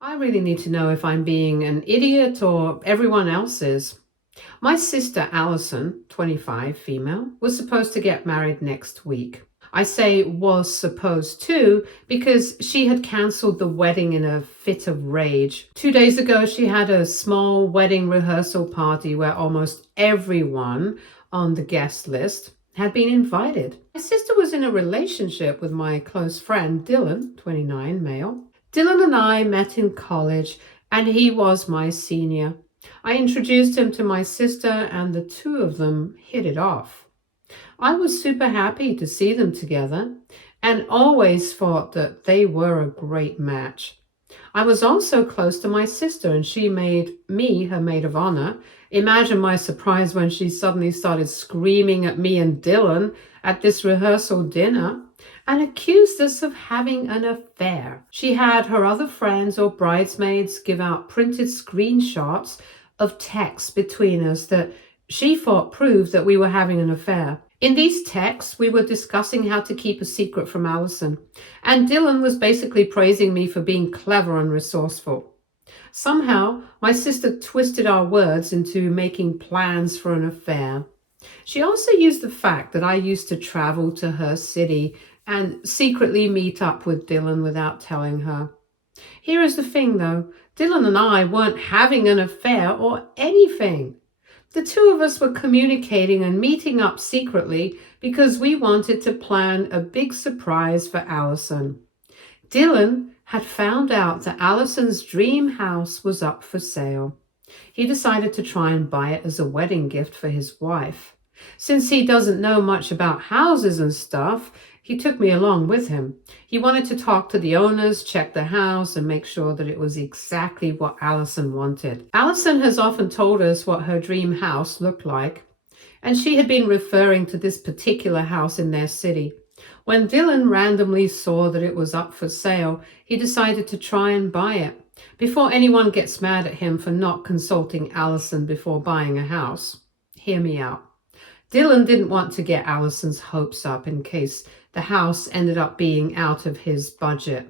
I really need to know if I'm being an idiot or everyone else is. My sister Allison, 25, female, was supposed to get married next week. I say was supposed to because she had cancelled the wedding in a fit of rage. 2 days ago, she had a small wedding rehearsal party where almost everyone on the guest list had been invited. My sister was in a relationship with my close friend Dylan, 29, male. Dylan and I met in college, and he was my senior. I introduced him to my sister, and the two of them hit it off. I was super happy to see them together and always thought that they were a great match. I was also close to my sister, and she made me her maid of honor. Imagine my surprise when she suddenly started screaming at me and Dylan at this rehearsal dinner and accused us of having an affair. She had her other friends or bridesmaids give out printed screenshots of texts between us that she thought proved that we were having an affair. In these texts, we were discussing how to keep a secret from Allison, and Dylan was basically praising me for being clever and resourceful. Somehow, my sister twisted our words into making plans for an affair. She also used the fact that I used to travel to her city and secretly meet up with Dylan without telling her. Here is the thing though, Dylan and I weren't having an affair or anything. The two of us were communicating and meeting up secretly because we wanted to plan a big surprise for Allison. Dylan had found out that Allison's dream house was up for sale. He decided to try and buy it as a wedding gift for his wife. Since he doesn't know much about houses and stuff, he took me along with him. He wanted to talk to the owners, check the house, and make sure that it was exactly what Allison wanted. Allison has often told us what her dream house looked like, and she had been referring to this particular house in their city. When Dylan randomly saw that it was up for sale, he decided to try and buy it. Before anyone gets mad at him for not consulting Allison before buying a house, hear me out. Dylan didn't want to get Allison's hopes up in case the house ended up being out of his budget.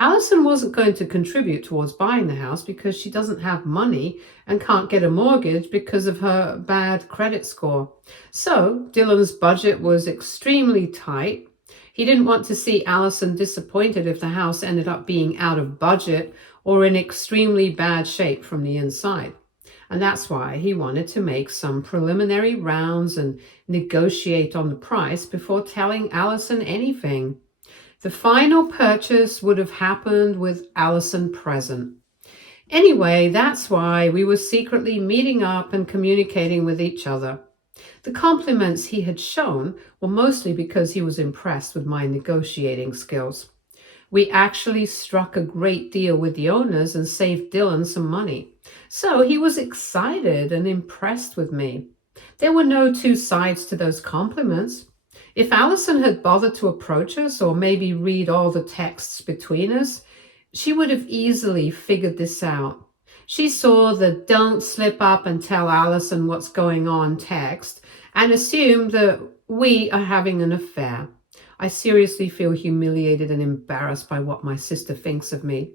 Allison wasn't going to contribute towards buying the house because she doesn't have money and can't get a mortgage because of her bad credit score. So Dylan's budget was extremely tight. He didn't want to see Allison disappointed if the house ended up being out of budget or in extremely bad shape from the inside. And that's why he wanted to make some preliminary rounds and negotiate on the price before telling Allison anything. The final purchase would have happened with Allison present. Anyway, that's why we were secretly meeting up and communicating with each other. The compliments he had shown were mostly because he was impressed with my negotiating skills. We actually struck a great deal with the owners and saved Dylan some money. So he was excited and impressed with me. There were no two sides to those compliments. If Allison had bothered to approach us or maybe read all the texts between us, she would have easily figured this out. She saw the "don't slip up and tell Allison what's going on" text and assumed that we are having an affair. I seriously feel humiliated and embarrassed by what my sister thinks of me.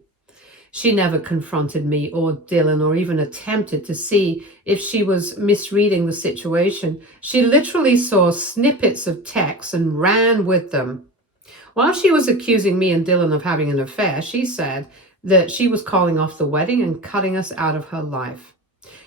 She never confronted me or Dylan or even attempted to see if she was misreading the situation. She literally saw snippets of text and ran with them. While she was accusing me and Dylan of having an affair, she said that she was calling off the wedding and cutting us out of her life.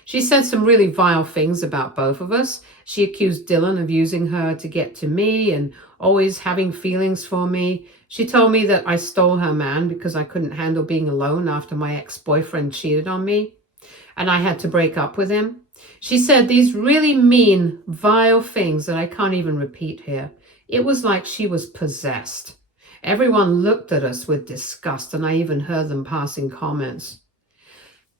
She said some really vile things about both of us. She accused Dylan of using her to get to me and always having feelings for me. She told me that I stole her man because I couldn't handle being alone after my ex-boyfriend cheated on me and I had to break up with him. She said these really mean, vile things that I can't even repeat here. It was like she was possessed. Everyone looked at us with disgust, and I even heard them passing comments.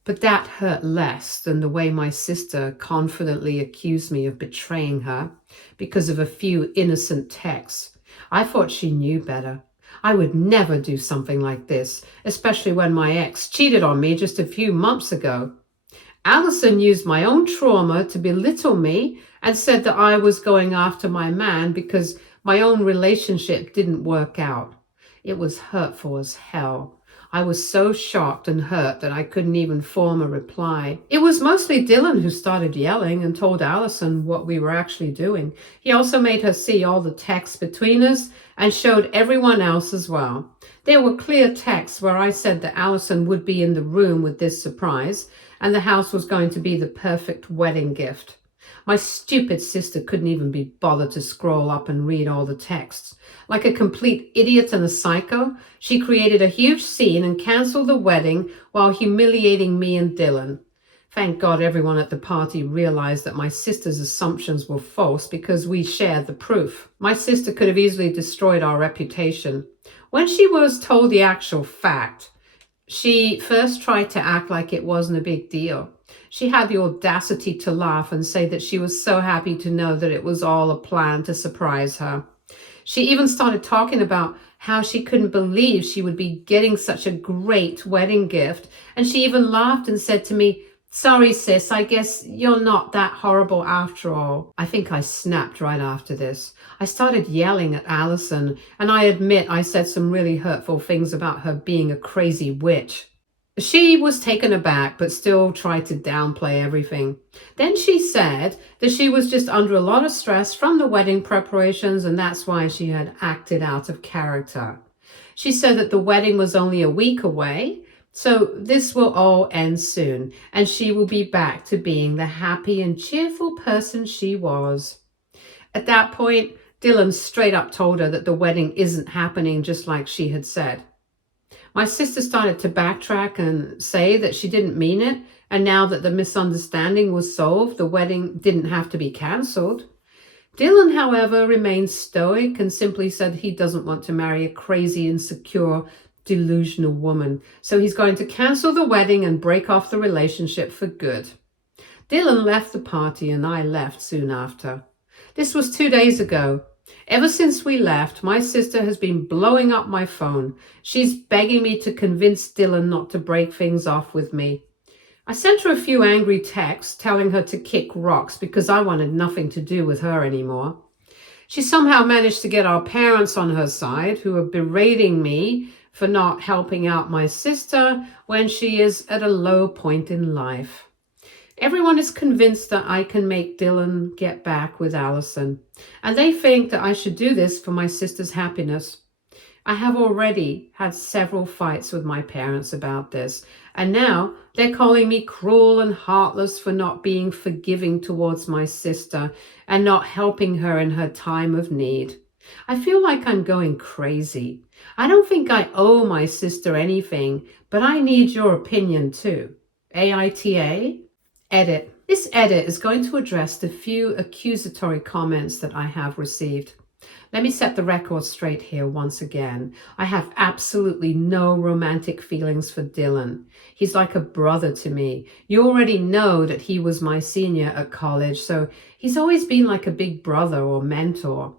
But that hurt less than the way my sister confidently accused me of betraying her because of a few innocent texts. I thought she knew better. I would never do something like this, especially when my ex cheated on me just a few months ago. Allison used my own trauma to belittle me and said that I was going after my man because my own relationship didn't work out. It was hurtful as hell. I was so shocked and hurt that I couldn't even form a reply. It was mostly Dylan who started yelling and told Allison what we were actually doing. He also made her see all the texts between us and showed everyone else as well. There were clear texts where I said that Allison would be in the room with this surprise and the house was going to be the perfect wedding gift. My stupid sister couldn't even be bothered to scroll up and read all the texts. Like a complete idiot and a psycho, she created a huge scene and canceled the wedding while humiliating me and Dylan. Thank God everyone at the party realized that my sister's assumptions were false because we shared the proof. My sister could have easily destroyed our reputation. When she was told the actual fact, she first tried to act like it wasn't a big deal. She had the audacity to laugh and say that she was so happy to know that it was all a plan to surprise her. She even started talking about how she couldn't believe she would be getting such a great wedding gift. And she even laughed and said to me, "Sorry, sis, I guess you're not that horrible after all." I think I snapped right after this. I started yelling at Allison, and I admit I said some really hurtful things about her being a crazy witch. She was taken aback, but still tried to downplay everything. Then she said that she was just under a lot of stress from the wedding preparations, and that's why she had acted out of character. She said that the wedding was only a week away, so this will all end soon, and she will be back to being the happy and cheerful person she was. At that point, Dylan straight up told her that the wedding isn't happening just like she had said. My sister started to backtrack and say that she didn't mean it, and now that the misunderstanding was solved, the wedding didn't have to be cancelled. Dylan, however, remained stoic and simply said he doesn't want to marry a crazy, insecure, delusional woman, so he's going to cancel the wedding and break off the relationship for good. Dylan left the party and I left soon after. This was 2 days ago. Ever since we left, my sister has been blowing up my phone. She's begging me to convince Dylan not to break things off with me. I sent her a few angry texts telling her to kick rocks because I wanted nothing to do with her anymore. She somehow managed to get our parents on her side, who are berating me for not helping out my sister when she is at a low point in life. Everyone is convinced that I can make Dylan get back with Allison, and they think that I should do this for my sister's happiness. I have already had several fights with my parents about this, and now they're calling me cruel and heartless for not being forgiving towards my sister and not helping her in her time of need. I feel like I'm going crazy. I don't think I owe my sister anything, but I need your opinion too. AITA? Edit. This edit is going to address the few accusatory comments that I have received. Let me set the record straight here once again. I have absolutely no romantic feelings for Dylan. He's like a brother to me. You already know that he was my senior at college, so he's always been like a big brother or mentor.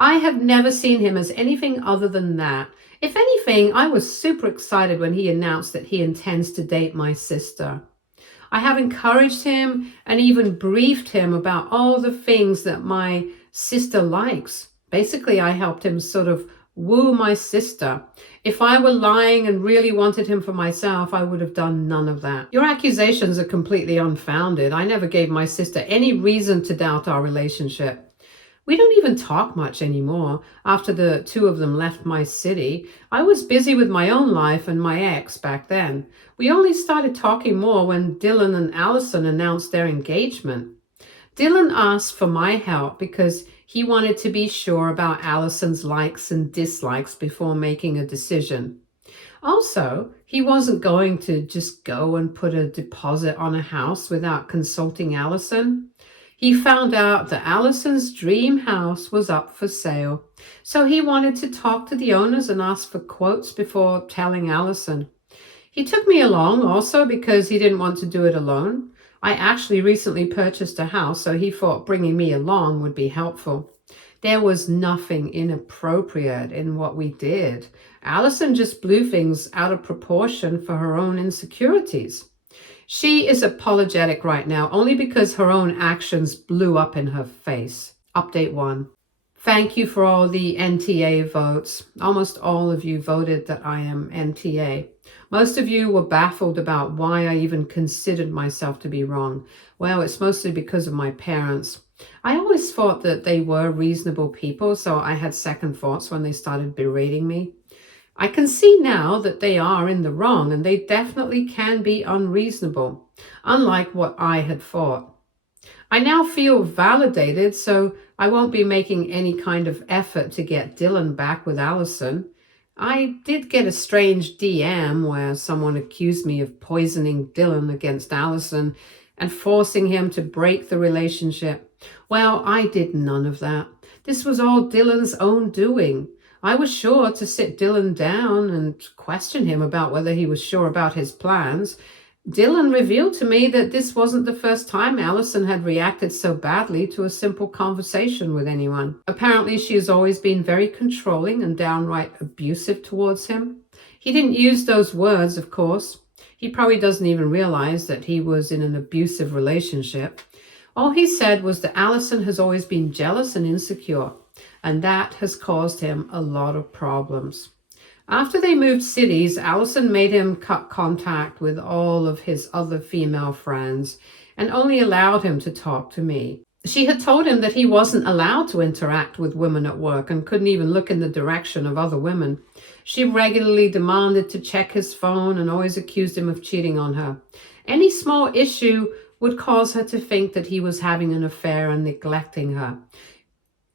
I have never seen him as anything other than that. If anything, I was super excited when he announced that he intends to date my sister. I have encouraged him and even briefed him about all the things that my sister likes. Basically, I helped him sort of woo my sister. If I were lying and really wanted him for myself, I would have done none of that. Your accusations are completely unfounded. I never gave my sister any reason to doubt our relationship. We don't even talk much anymore. After the two of them left my city, I was busy with my own life and my ex back then. We only started talking more when Dylan and Allison announced their engagement. Dylan asked for my help because he wanted to be sure about Allison's likes and dislikes before making a decision. Also, he wasn't going to just go and put a deposit on a house without consulting Allison. He found out that Allison's dream house was up for sale, so he wanted to talk to the owners and ask for quotes before telling Allison. He took me along also because he didn't want to do it alone. I actually recently purchased a house, so he thought bringing me along would be helpful. There was nothing inappropriate in what we did. Allison just blew things out of proportion for her own insecurities. She is apologetic right now only because her own actions blew up in her face. Update 1. Thank you for all the NTA votes. Almost all of you voted that I am NTA. Most of you were baffled about why I even considered myself to be wrong. Well, it's mostly because of my parents. I always thought that they were reasonable people, so I had second thoughts when they started berating me. I can see now that they are in the wrong, and they definitely can be unreasonable, unlike what I had thought. I now feel validated, so I won't be making any kind of effort to get Dylan back with Allison. I did get a strange DM where someone accused me of poisoning Dylan against Allison and forcing him to break the relationship. Well, I did none of that. This was all Dylan's own doing. I was sure to sit Dylan down and question him about whether he was sure about his plans. Dylan revealed to me that this wasn't the first time Allison had reacted so badly to a simple conversation with anyone. Apparently, she has always been very controlling and downright abusive towards him. He didn't use those words, of course. He probably doesn't even realize that he was in an abusive relationship. All he said was that Allison has always been jealous and insecure, and that has caused him a lot of problems. After they moved cities, Allison made him cut contact with all of his other female friends and only allowed him to talk to me. She had told him that he wasn't allowed to interact with women at work and couldn't even look in the direction of other women. She regularly demanded to check his phone and always accused him of cheating on her. Any small issue would cause her to think that he was having an affair and neglecting her.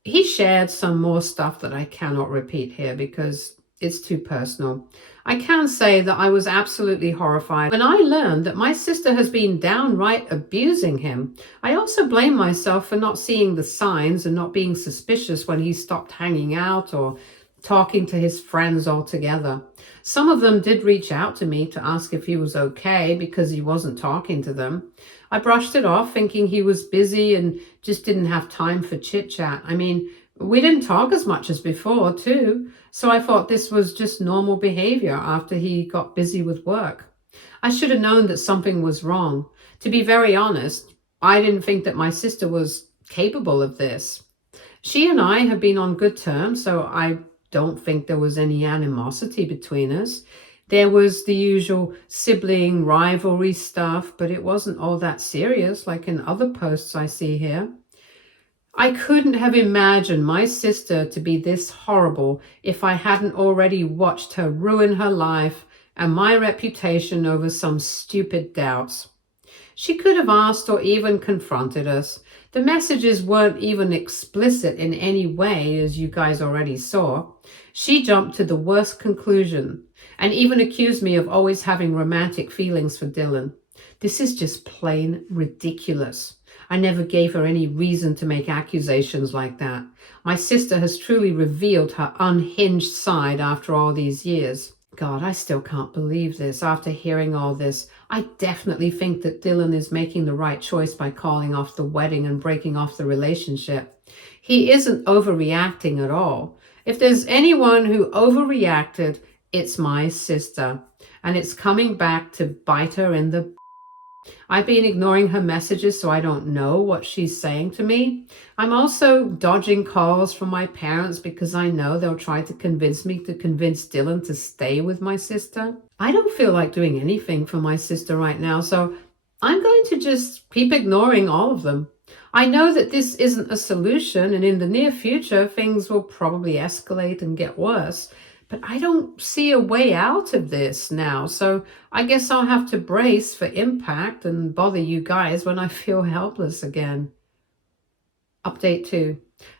He shared some more stuff that I cannot repeat here because it's too personal. I can say that I was absolutely horrified when I learned that my sister has been downright abusing him. I also blame myself for not seeing the signs and not being suspicious when he stopped hanging out or talking to his friends altogether. Some of them did reach out to me to ask if he was okay because he wasn't talking to them. I brushed it off thinking he was busy and just didn't have time for chit-chat. I mean, we didn't talk as much as before, too, so I thought this was just normal behavior after he got busy with work. I should have known that something was wrong. To be very honest, I didn't think that my sister was capable of this. She and I have been on good terms, so I don't think there was any animosity between us. There was the usual sibling rivalry stuff, but it wasn't all that serious like in other posts I see here. I couldn't have imagined my sister to be this horrible if I hadn't already watched her ruin her life and my reputation over some stupid doubts. She could have asked or even confronted us. The messages weren't even explicit in any way, as you guys already saw. She jumped to the worst conclusion and even accused me of always having romantic feelings for Dylan. This is just plain ridiculous. I never gave her any reason to make accusations like that. My sister has truly revealed her unhinged side after all these years. God, I still can't believe this. After hearing all this, I definitely think that Dylan is making the right choice by calling off the wedding and breaking off the relationship. He isn't overreacting at all. If there's anyone who overreacted, it's my sister. And it's coming back to bite her in the... I've been ignoring her messages so I don't know what she's saying to me. I'm also dodging calls from my parents because I know they'll try to convince me to convince Dylan to stay with my sister. I don't feel like doing anything for my sister right now, so I'm going to just keep ignoring all of them. I know that this isn't a solution, and in the near future, things will probably escalate and get worse. But I don't see a way out of this now, so I guess I'll have to brace for impact and bother you guys when I feel helpless again. Update 2.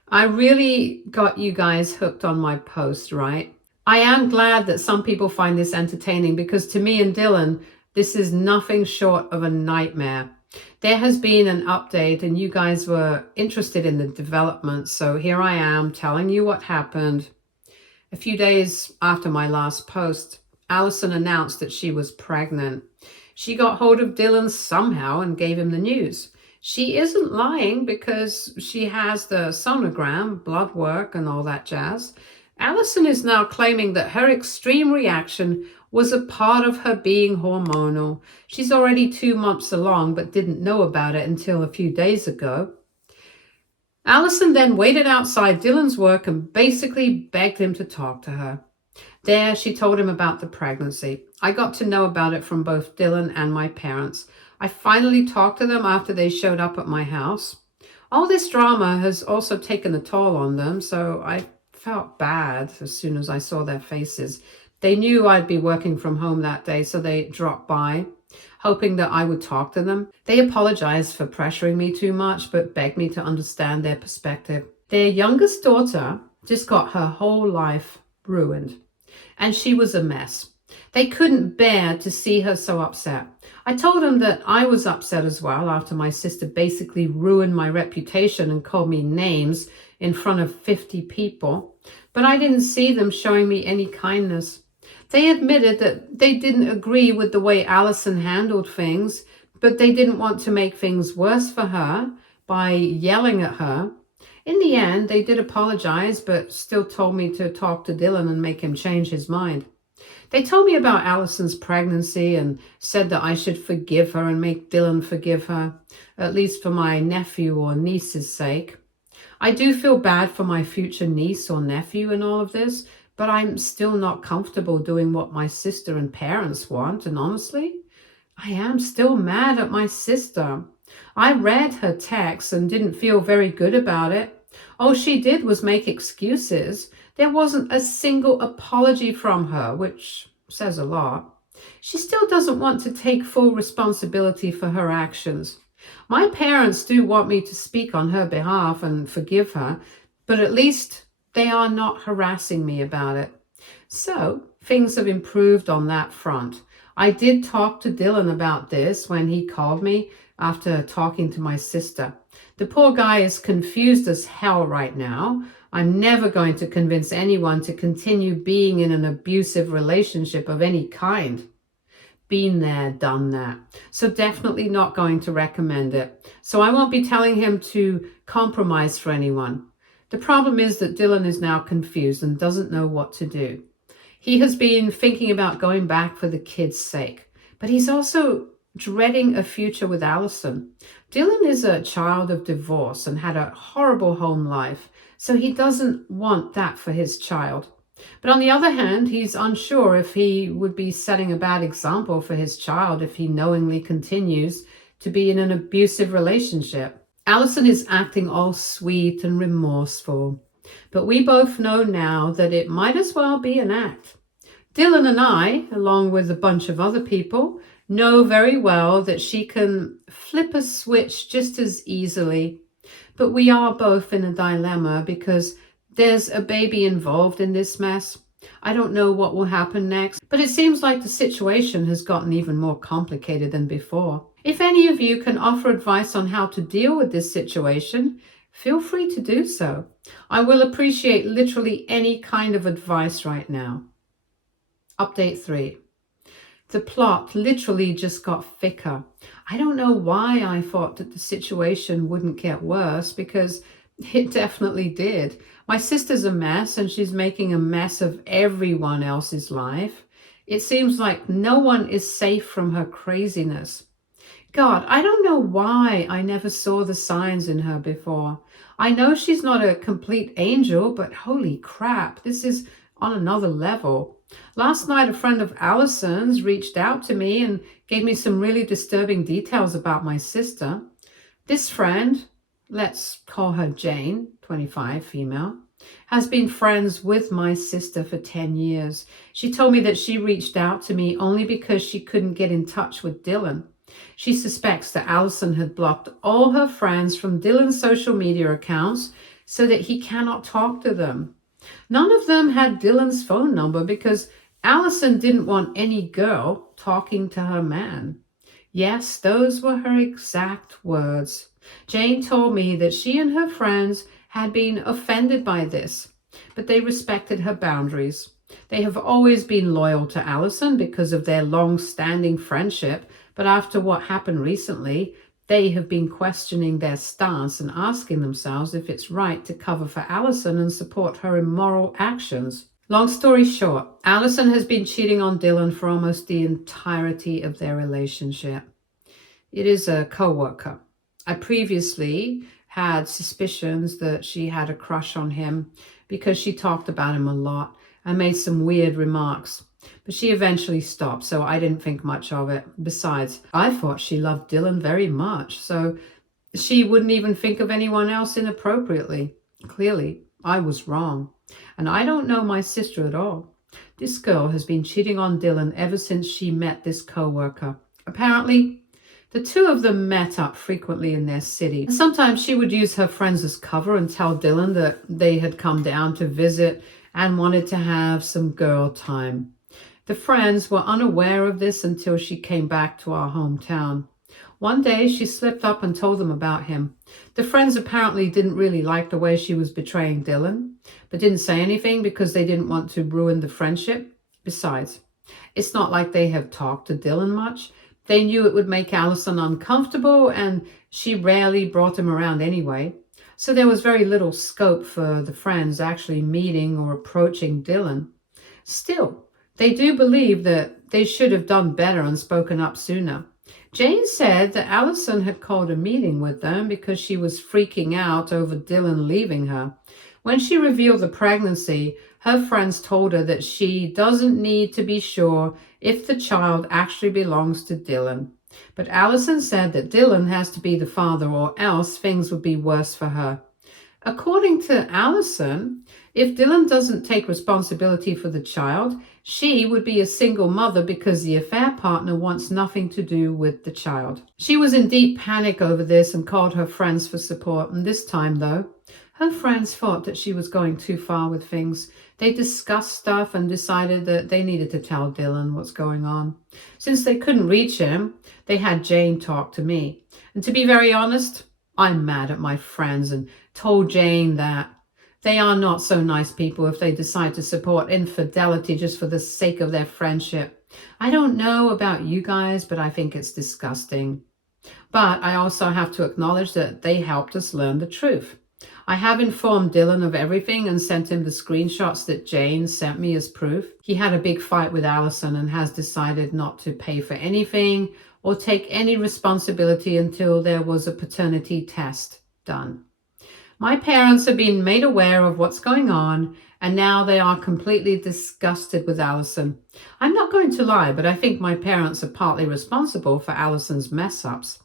I really got you guys hooked on my post, right? I am glad that some people find this entertaining because to me and Dylan, this is nothing short of a nightmare. There has been an update and you guys were interested in the developments, so here I am telling you what happened. A few days after my last post, Allison announced that she was pregnant. She got hold of Dylan somehow and gave him the news. She isn't lying because she has the sonogram, blood work, and all that jazz. Allison is now claiming that her extreme reaction was a part of her being hormonal. She's already 2 months along but didn't know about it until a few days ago. Alison then waited outside Dylan's work and basically begged him to talk to her. There, she told him about the pregnancy. I got to know about it from both Dylan and my parents. I finally talked to them after they showed up at my house. All this drama has also taken a toll on them, so I felt bad as soon as I saw their faces. They knew I'd be working from home that day, so they dropped by, hoping that I would talk to them. They apologized for pressuring me too much, but begged me to understand their perspective. Their youngest daughter just got her whole life ruined, and she was a mess. They couldn't bear to see her so upset. I told them that I was upset as well after my sister basically ruined my reputation and called me names in front of 50 people, but I didn't see them showing me any kindness. They admitted that they didn't agree with the way Alison handled things, but they didn't want to make things worse for her by yelling at her. In the end, they did apologize, but still told me to talk to Dylan and make him change his mind. They told me about Alison's pregnancy and said that I should forgive her and make Dylan forgive her, at least for my nephew or niece's sake. I do feel bad for my future niece or nephew in all of this, but I'm still not comfortable doing what my sister and parents want, and honestly, I am still mad at my sister. I read her text and didn't feel very good about it. All she did was make excuses. There wasn't a single apology from her, which says a lot. She still doesn't want to take full responsibility for her actions. My parents do want me to speak on her behalf and forgive her, but at least they are not harassing me about it. So things have improved on that front. I did talk to Dylan about this when he called me after talking to my sister. The poor guy is confused as hell right now. I'm never going to convince anyone to continue being in an abusive relationship of any kind. Been there, done that. So definitely not going to recommend it. So I won't be telling him to compromise for anyone. The problem is that Dylan is now confused and doesn't know what to do. He has been thinking about going back for the kids' sake, but he's also dreading a future with Alison. Dylan is a child of divorce and had a horrible home life, so he doesn't want that for his child. But on the other hand, he's unsure if he would be setting a bad example for his child if he knowingly continues to be in an abusive relationship. Alison is acting all sweet and remorseful, but we both know now that it might as well be an act. Dylan and I, along with a bunch of other people, know very well that she can flip a switch just as easily. But we are both in a dilemma because there's a baby involved in this mess. I don't know what will happen next, but it seems like the situation has gotten even more complicated than before. If any of you can offer advice on how to deal with this situation, feel free to do so. I will appreciate literally any kind of advice right now. Update 3. The plot literally just got thicker. I don't know why I thought that the situation wouldn't get worse, because it definitely did. My sister's a mess and she's making a mess of everyone else's life. It seems like no one is safe from her craziness. God, I don't know why I never saw the signs in her before. I know she's not a complete angel, but holy crap, this is on another level. Last night, a friend of Alison's reached out to me and gave me some really disturbing details about my sister. This friend, let's call her Jane, 25, female, has been friends with my sister for 10 years. She told me that she reached out to me only because she couldn't get in touch with Dylan. She suspects that Alison had blocked all her friends from Dylan's social media accounts so that he cannot talk to them. None of them had Dylan's phone number because Alison didn't want any girl talking to her man. Yes, those were her exact words. Jane told me that she and her friends had been offended by this, but they respected her boundaries. They have always been loyal to Alison because of their long-standing friendship, but after what happened recently, they have been questioning their stance and asking themselves if it's right to cover for Alison and support her immoral actions. Long story short, Alison has been cheating on Dylan for almost the entirety of their relationship. It is a co-worker. I previously had suspicions that she had a crush on him because she talked about him a lot and made some weird remarks. But she eventually stopped, so I didn't think much of it. Besides, I thought she loved Dylan very much, so she wouldn't even think of anyone else inappropriately. Clearly, I was wrong. And I don't know my sister at all. This girl has been cheating on Dylan ever since she met this co-worker. Apparently, the two of them met up frequently in their city. Sometimes she would use her friends as cover and tell Dylan that they had come down to visit and wanted to have some girl time. The friends were unaware of this until she came back to our hometown. One day, she slipped up and told them about him. The friends apparently didn't really like the way she was betraying Dylan, but didn't say anything because they didn't want to ruin the friendship. Besides, it's not like they have talked to Dylan much. They knew it would make Allison uncomfortable, and she rarely brought him around anyway. So there was very little scope for the friends actually meeting or approaching Dylan. Still, they do believe that they should have done better and spoken up sooner. Jane said that Allison had called a meeting with them because she was freaking out over Dylan leaving her. When she revealed the pregnancy, her friends told her that she doesn't need to be sure if the child actually belongs to Dylan. But Allison said that Dylan has to be the father or else things would be worse for her. According to Allison, if Dylan doesn't take responsibility for the child, she would be a single mother because the affair partner wants nothing to do with the child. She was in deep panic over this and called her friends for support. And this time, though, her friends thought that she was going too far with things. They discussed stuff and decided that they needed to tell Dylan what's going on. Since they couldn't reach him, they had Jane talk to me. And to be very honest, I'm mad at my friends and told Jane that they are not so nice people if they decide to support infidelity just for the sake of their friendship. I don't know about you guys, but I think it's disgusting. But I also have to acknowledge that they helped us learn the truth. I have informed Dylan of everything and sent him the screenshots that Jane sent me as proof. He had a big fight with Allison and has decided not to pay for anything or take any responsibility until there was a paternity test done. My parents have been made aware of what's going on, and now they are completely disgusted with Allison. I'm not going to lie, but I think my parents are partly responsible for Allison's mess-ups.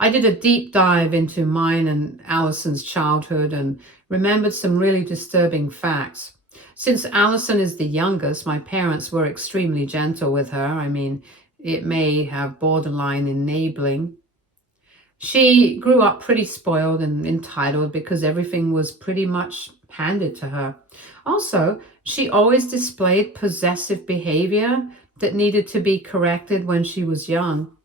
I did a deep dive into mine and Allison's childhood and remembered some really disturbing facts. Since Allison is the youngest, my parents were extremely gentle with her. I mean, it may have borderline enabling. She grew up pretty spoiled and entitled because everything was pretty much handed to her. Also, she always displayed possessive behavior that needed to be corrected when she was young.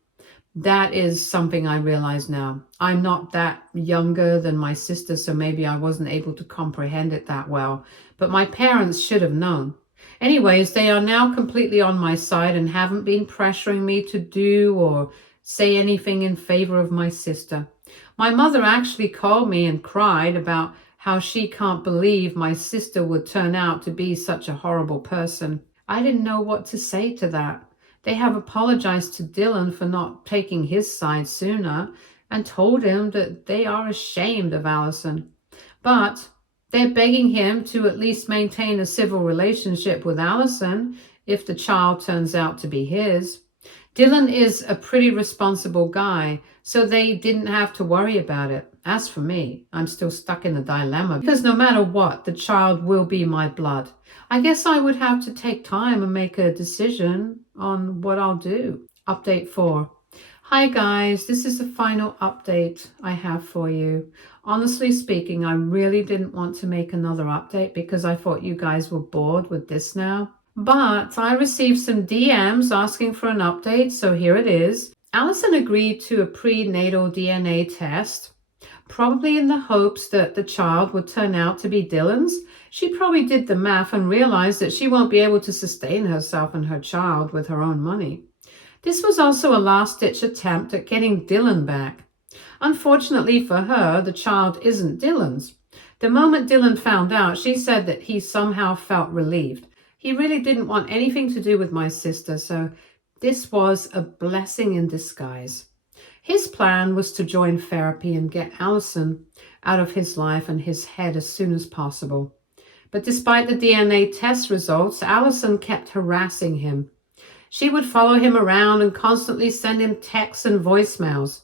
That is something I realize now. I'm not that younger than my sister, so maybe I wasn't able to comprehend it that well. But my parents should have known. Anyways, they are now completely on my side and haven't been pressuring me to do or say anything in favor of my sister. My mother actually called me and cried about how she can't believe my sister would turn out to be such a horrible person. I didn't know what to say to that. They have apologized to Dylan for not taking his side sooner and told him that they are ashamed of Allison. But they're begging him to at least maintain a civil relationship with Allison if the child turns out to be his. Dylan is a pretty responsible guy, so they didn't have to worry about it. As for me, I'm still stuck in a dilemma because no matter what, the child will be my blood. I guess I would have to take time and make a decision on what I'll do. Update 4. Hi guys, this is the final update I have for you. Honestly speaking, I really didn't want to make another update because I thought you guys were bored with this now. But I received some DMs asking for an update, so here it is. Allison agreed to a prenatal DNA test, probably in the hopes that the child would turn out to be Dylan's. She probably did the math and realized that she won't be able to sustain herself and her child with her own money. This was also a last-ditch attempt at getting Dylan back. Unfortunately for her, the child isn't Dylan's. The moment Dylan found out, she said that he somehow felt relieved. He really didn't want anything to do with my sister, so this was a blessing in disguise. His plan was to join therapy and get Allison out of his life and his head as soon as possible. But despite the DNA test results, Allison kept harassing him. She would follow him around and constantly send him texts and voicemails.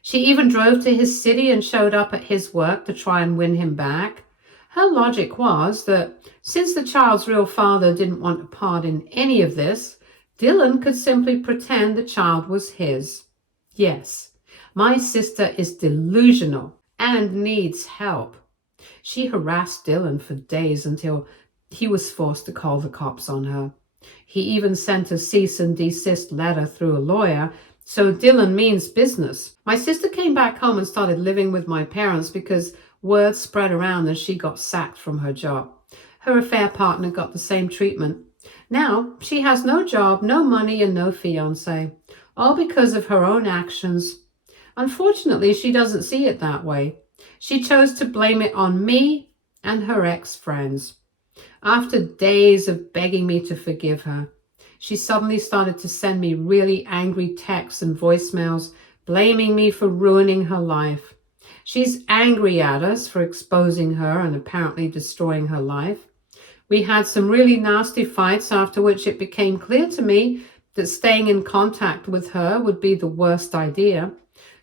She even drove to his city and showed up at his work to try and win him back. Her logic was that since the child's real father didn't want a part in any of this, Dylan could simply pretend the child was his. Yes, my sister is delusional and needs help. She harassed Dylan for days until he was forced to call the cops on her. He even sent a cease and desist letter through a lawyer, so Dylan means business. My sister came back home and started living with my parents because word spread around that she got sacked from her job. Her affair partner got the same treatment. Now she has no job, no money, and no fiancé, all because of her own actions. Unfortunately, she doesn't see it that way. She chose to blame it on me and her ex-friends. After days of begging me to forgive her, she suddenly started to send me really angry texts and voicemails, blaming me for ruining her life. She's angry at us for exposing her and apparently destroying her life. We had some really nasty fights, after which it became clear to me that staying in contact with her would be the worst idea,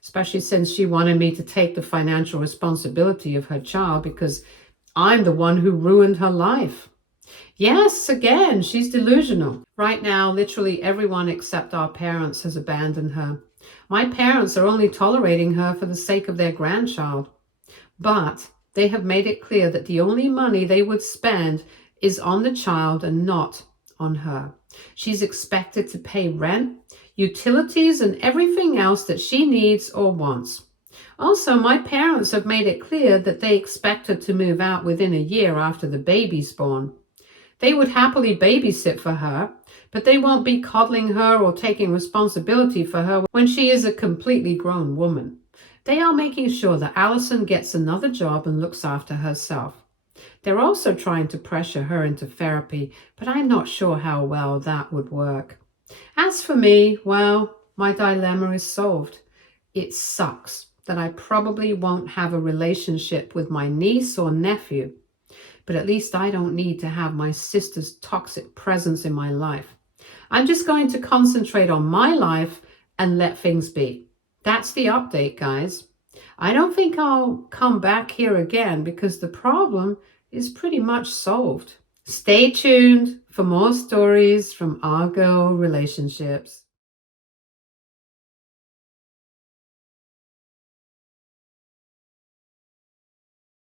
especially since she wanted me to take the financial responsibility of her child because I'm the one who ruined her life. Yes, again, she's delusional. Right now, literally everyone except our parents has abandoned her. My parents are only tolerating her for the sake of their grandchild. But they have made it clear that the only money they would spend is on the child and not on her. She's expected to pay rent, utilities, and everything else that she needs or wants. Also, my parents have made it clear that they expect her to move out within a year after the baby's born. They would happily babysit for her, but they won't be coddling her or taking responsibility for her when she is a completely grown woman. They are making sure that Allison gets another job and looks after herself. They're also trying to pressure her into therapy, but I'm not sure how well that would work. As for me, well, my dilemma is solved. It sucks that I probably won't have a relationship with my niece or nephew, but at least I don't need to have my sister's toxic presence in my life. I'm just going to concentrate on my life and let things be. That's the update, guys. I don't think I'll come back here again because the problem is pretty much solved. Stay tuned for more stories from our girl relationships.